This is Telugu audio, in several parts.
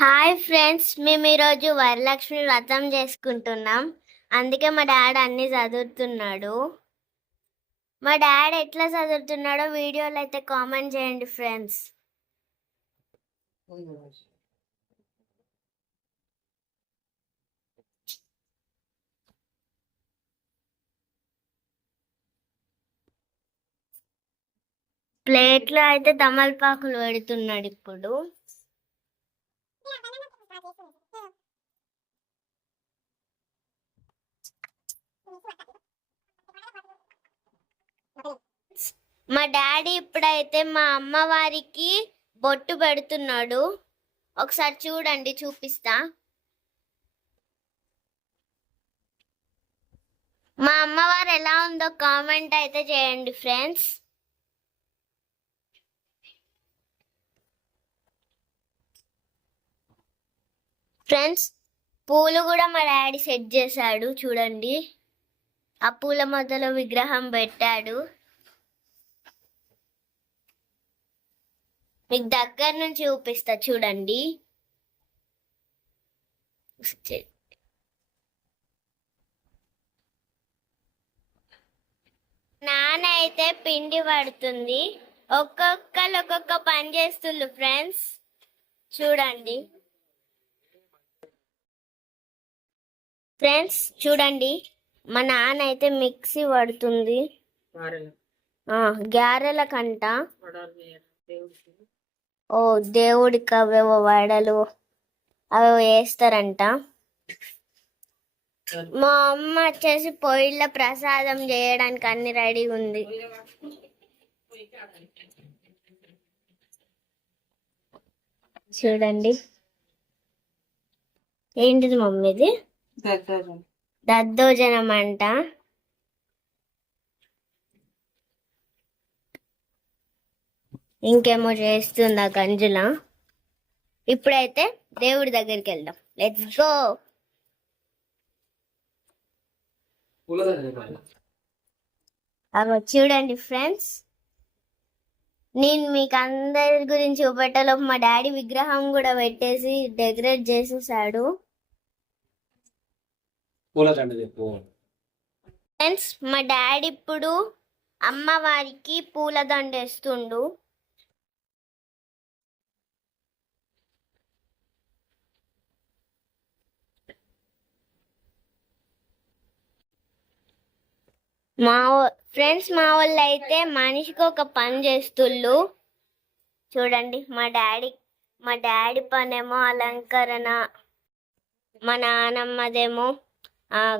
హాయ్ ఫ్రెండ్స్, మేము ఈరోజు వరలక్ష్మి వ్రతం చేసుకుంటున్నాం. అందుకే మా డాడీ అన్ని చదువుతున్నాడు. మా డాడీ ఎట్లా చదువుతున్నాడో వీడియోలో అయితే కామెంట్ చేయండి ఫ్రెండ్స్. ప్లేట్లో అయితే తమలపాకులు పెడుతున్నాడు ఇప్పుడు. మా డాడీ ఇప్పుడైతే మా అమ్మవారికి బొట్టు పెడుతున్నాడు. ఒకసారి చూడండి, చూపిస్తా. మా అమ్మవారు ఎలా ఉందో కామెంట్ అయితే చేయండి ఫ్రెండ్స్. ఫ్రెండ్స్, పూలు కూడా మా డాడీ సెట్ చేశాడు చూడండి. ఆ పూల మధ్యలో విగ్రహం పెట్టాడు. మీకు దగ్గర నుంచి చూపిస్తా చూడండి. నాన్న అయితే పిండి పడుతుంది. ఒక్కొక్కరు ఒక్కొక్క పని చేస్తున్నారు ఫ్రెండ్స్, చూడండి. ఫ్రెండ్స్ చూడండి, మా నాన్న అయితే మిక్సీ పడుతుంది. గారెల కంట. ఓ దేవుడికి అవేవో వడలు అవేవో వేస్తారంట. మా అమ్మ వచ్చేసి పొయ్యిలో ప్రసాదం చేయడానికి అన్ని రెడీ ఉంది. చూడండి, ఏంటిది మమ్మీది? దద్దోజనం అంట. ఇంకేమో చేస్తుందా గంజుల. ఇప్పుడైతే దేవుడి దగ్గరికి వెళ్దాం. Let's go. అగో చూడండి ఫ్రెండ్స్, నేను మీకు అందరి గురించి చూపెట్టలోపు మా డాడీ విగ్రహం కూడా పెట్టేసి డెకరేట్ చేసేసాడు. ఫ్రెండ్స్, మా డాడీ ఇప్పుడు అమ్మవారికి పూలదండ వేస్తుండు. ఫ్రెండ్స్, మా వాళ్ళు అయితే మనిషికి ఒక పని చేస్తుళ్ళు చూడండి. మా డాడీ పనేమో అలంకరణ, మా నానమ్మదేమో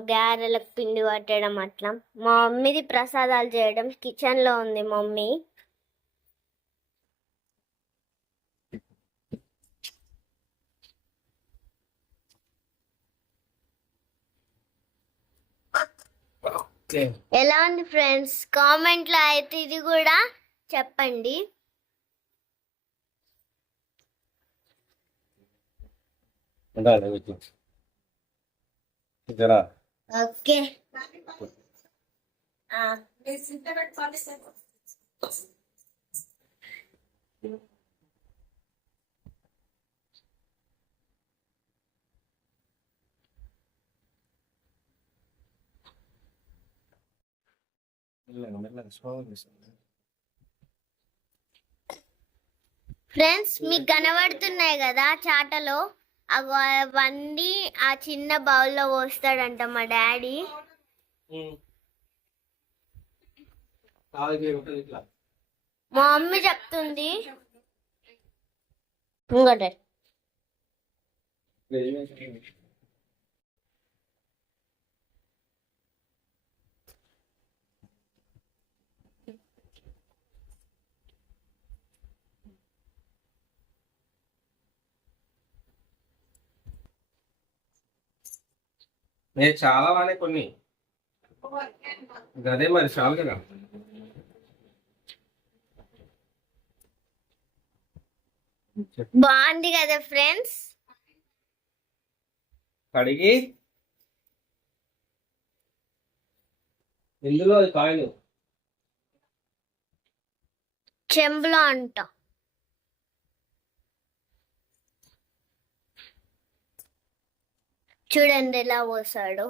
గారెలకు పిండి పట్టడం అట్లా. మా మమ్మీది ప్రసాదాలు చేయడం. కిచెన్ లో ఉంది మమ్మీ. ఎలా ఉంది ఫ్రెండ్స్? కామెంట్ లో అయితే ఇది కూడా చెప్పండి. ఓకే, ఫ్రెండ్స్ మీకు కనబడుతున్నాయి కదా చాటలో, అవన్నీ ఆ చిన్న బౌల్లో పోస్తాడంట మా డాడీ. మా మమ్మీ చెప్తుంది. ఇంకోటి నేను చాలా వాడే కొన్ని అదే మరి చాలు కదా. బాగుంది కదా ఫ్రెండ్స్. కడిగి ఇందులో కాయలు చెంబులో అంట. చూడండి ఎలా పోసాడు.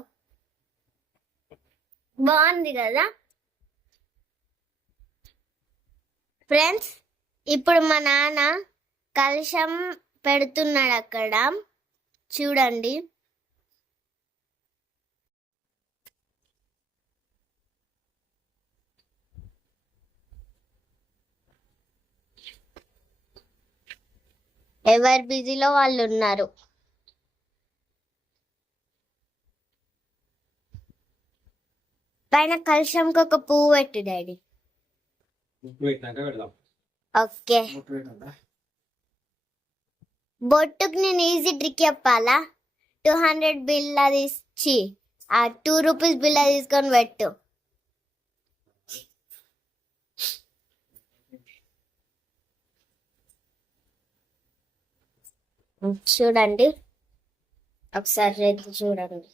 బాగుంది కదా ఫ్రెండ్స్. ఇప్పుడు మా నాన్న కలశం పెడుతున్నాడు అక్కడ, చూడండి. ఎవరి బిజీలో వాళ్ళు ఉన్నారు. పైన కలశంకి ఒక పువ్వు పెట్టు డాడీ. ఉప్పు పెట్టినాక పెడదాం. ఓకే. ఉప్పు పెట్టద్దా? బొట్టుకు నేను ఈజీ ట్రిక్ చెప్పాలా? 200 బిల్ల తీసి ఆ 2 రూపీస్ బిల్ల తీసుకొని పెట్టు. చూడండి ఒకసారి రేపు చూడండి.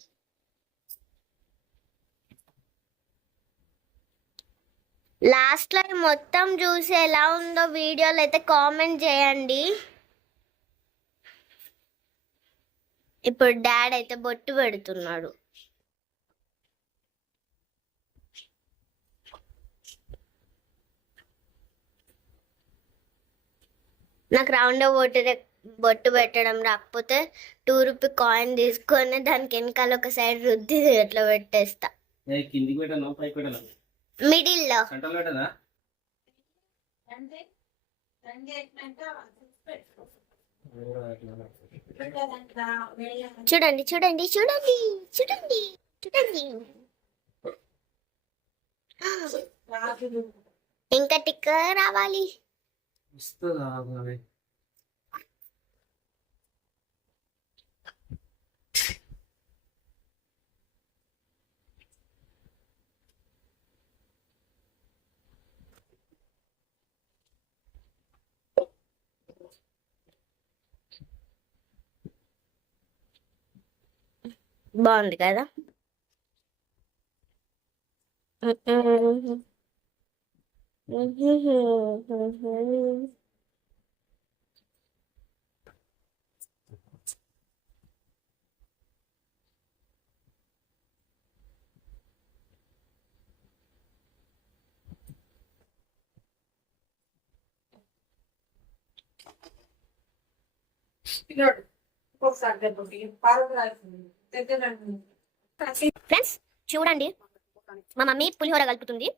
లాస్ట్ లో మొత్తం చూసి ఎలా ఉందో వీడియోలో అయితే కామెంట్ చేయండి. ఇప్పుడు డాడ్ అయితే బొట్టు పెడుతున్నాడు. నాకు రౌండ్ బొట్టు పెట్టడం రాకపోతే 2 రూపీ కాయిన్ తీసుకొని దానికి వెనకాల ఒక సైడ్ రుద్ది ఎట్లా పెట్టేస్తా. కిందికి పెట్టాను, పైకి పెట్టాను, మిడిల్ లో సెంటర్ పెట్టదా? చూడండి చూడండి చూడండి చూడండి చూడండి. ఇంకా టిక్ రావాలి. బాగుంది కదా. ఫ్రెండ్స్ చూడండి, మా మమ్మీ పులిహోర కలుపుతుంది.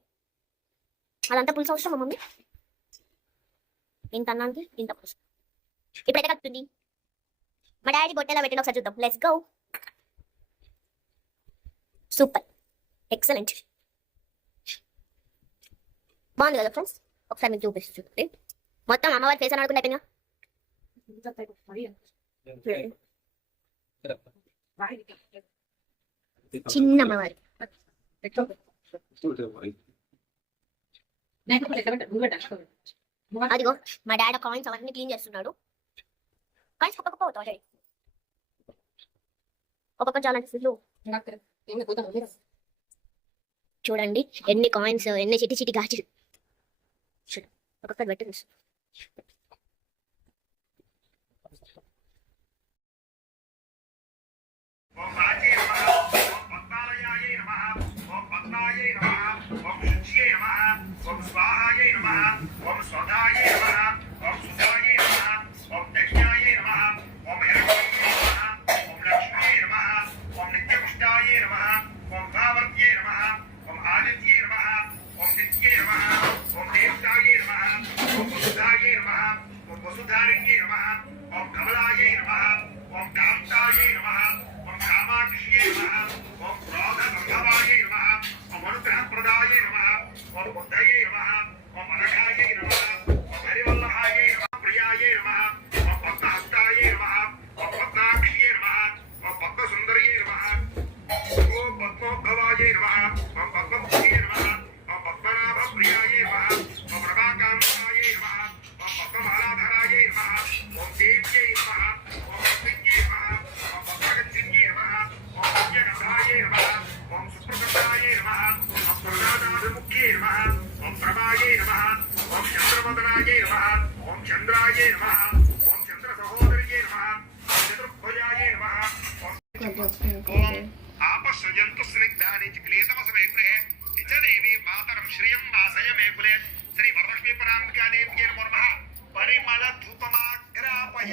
అదంతా పులుసు అవసరం మా మమ్మీ. ఇంత అన్నానికి ఇంత పులుసు ఇప్పుడైతే కలుపుతుంది. మా డాడీ బొట్టెలా పెట్టిన ఒకసారి చూద్దాం. Let's go. సూపర్, ఎక్సలెంట్, బాగుంది కదా ఫ్రెండ్స్. ఒకసారి మీకు చూపిస్తూ చూడండి. మొత్తం అమ్మవారి ఫేస్ అని అనుకుంటే చిన్న అమ్మవారి. అదిగో మా డాడీ కాయిన్స్ అవన్నీ క్లీన్ చేస్తున్నాడు. కాయిన్స్ ఒక్కొక్క పోతాయి, ఒక్కొక్క చాలా ఫుల్. చూడండి ఎన్ని కాయిన్స్, ఎన్ని చిట్టి చిట్టి గాజులు. ఒక్కొక్కటి పెట్టు.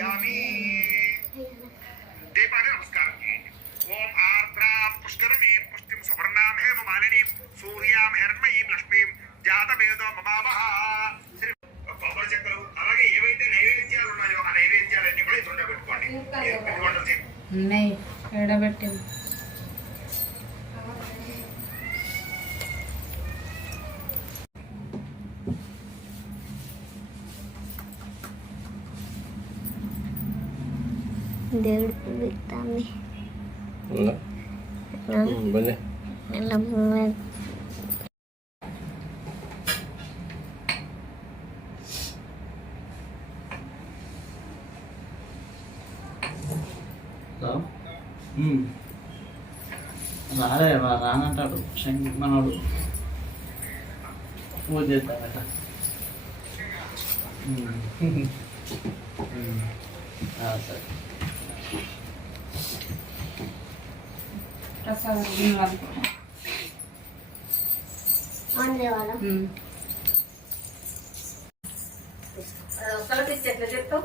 సమర్పయామి దీపాన్ని నమస్కారం చేయండి. ఓం ఆర్ద్రాం పుష్కరణీం పుష్టిం సువర్ణామేవ మాలినీం సూర్యాం హిరణ్మయీం లక్ష్మీం జాతవేదో మమావహ. కొబ్బరి చెక్కలు అలాగే ఏవైతే నైవేద్యాలు ఉన్నాయో ఆ నైవేద్యాలన్నీ కూడా ఇదిలో పెట్టుకోండి. ఉన్నాయి ఎడబెట్టింది. దేవుడు పూజిస్తాంది భలే ఎలా రాలే రానంటాడు మనోడు పూజ చేస్తాడట. సరే ప్రసాదం ఎట్లా చెప్తావు?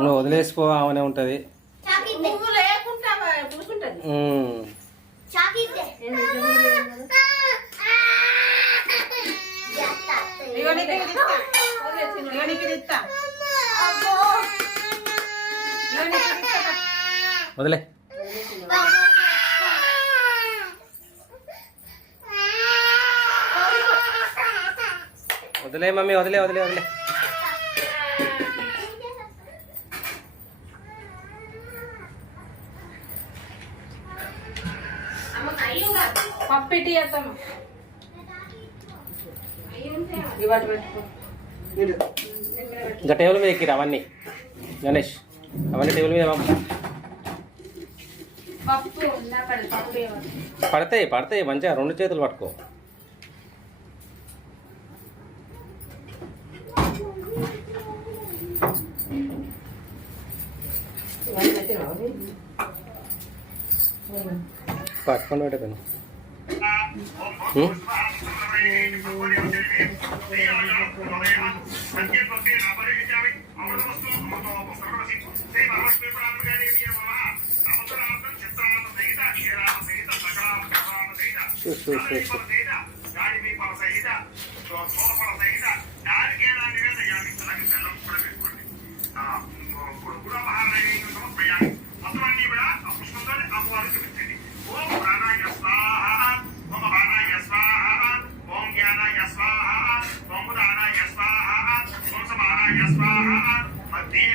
నువ్వు వదిలేసుకో ఆమెనే ఉంటది. వదిలే వదిలే మమ్మీ వదిలే వదిలే వదిలే. పప్పెట్టి చేస్తాం. ఇవాటి పెట్టుకో. ఇంకా టేబుల్ మీద ఎక్కిరా అవన్నీ గణేష్, అవన్నీ టేబుల్ మీద పంపు. పప్పు పప్పు పడతాయి పడతాయి మంచిగా రెండు చేతులు పట్టుకో. పట్టుకొని పెట్టాను. మధ్య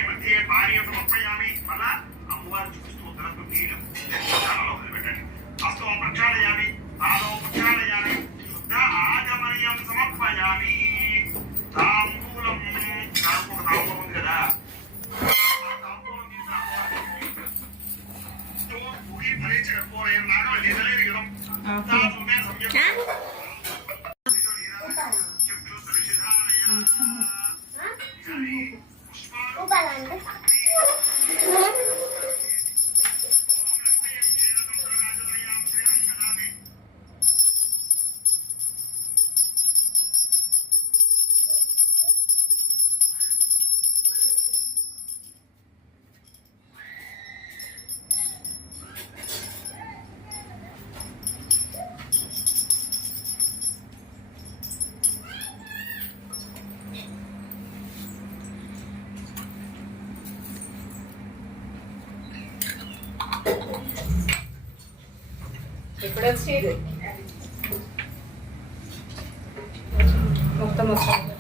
మధ్య పానీయం సమర్పయామి. మళ్ళా అమ్మవారు చూస్తూ తనకు నీళ్ళు పెట్టండి. హస్తం ప్రక్షాళయామి, పాదం ప్రక్షాళయామి, శుద్ధ ఆచమనీయం సమర్పయామి. తాంబూలం ఒక తాంబూలం ఉంది కదా, తాంబూలం తీసి పూరి ధరించిన కూర నాగ లేదలే విగడం ఇప్పుడు వచ్చేది మొత్తం వస్తుంది.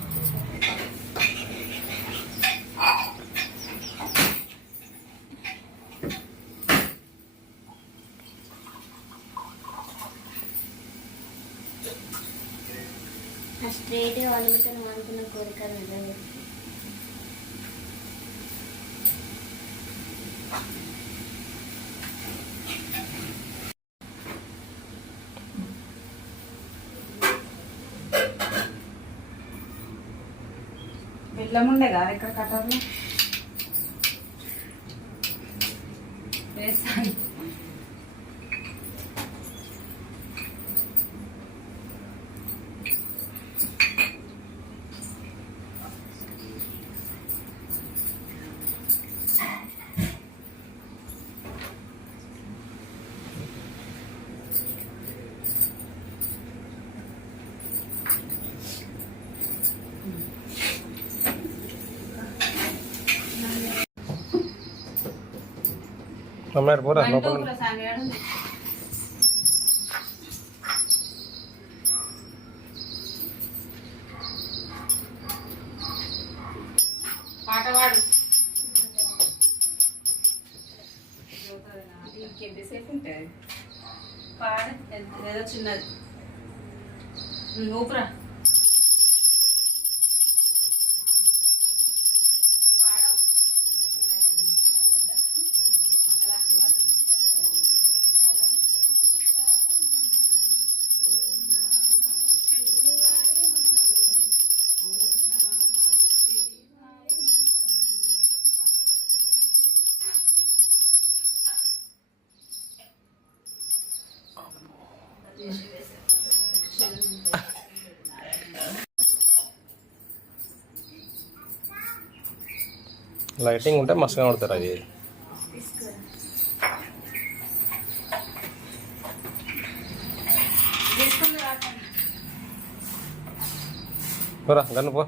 స్ట్రైట్ గా వాళ్ళుతాను అనుకున్న కోరిక నిజంగా. బెల్లం ఉండే కదా ఇక్కడ కటర్లో వేసాను. అమ్మాయి పోరా లోపల బంటూపుల సాంగాడు పాట పాడు ఇంకెంతసేపు ఉంటుంది పాడు ఏదో చిన్నది ఊపురా పాడవు మంగళాకి వాడు లైటింగ్ ఉంటే మస్తుగా కొడతారు అది. పోరా గన్ను పో.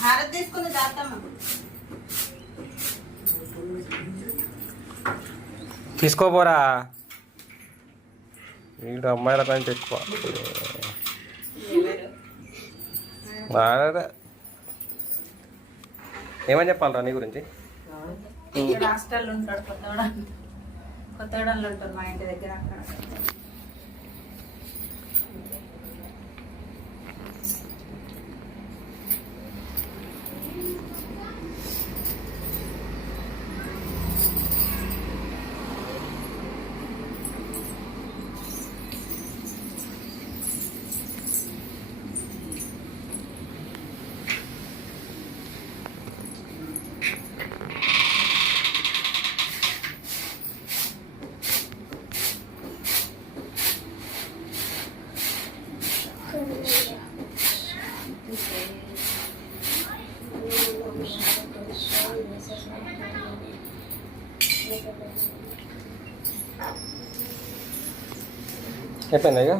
హారతి తీసుకుని దాతమ్మ తీసుకోపోరా వీడు అమ్మాయిల కంటే ఎక్కువ. అదే. ఏమని చెప్పాలరా నీ గురించి? ఇక్కడ హాస్టల్లో ఉంటాడు కొత్తగూడెంలో ఉంటాడు మా ఇంటి దగ్గర అక్కడ అయిపోయిందా ఇక?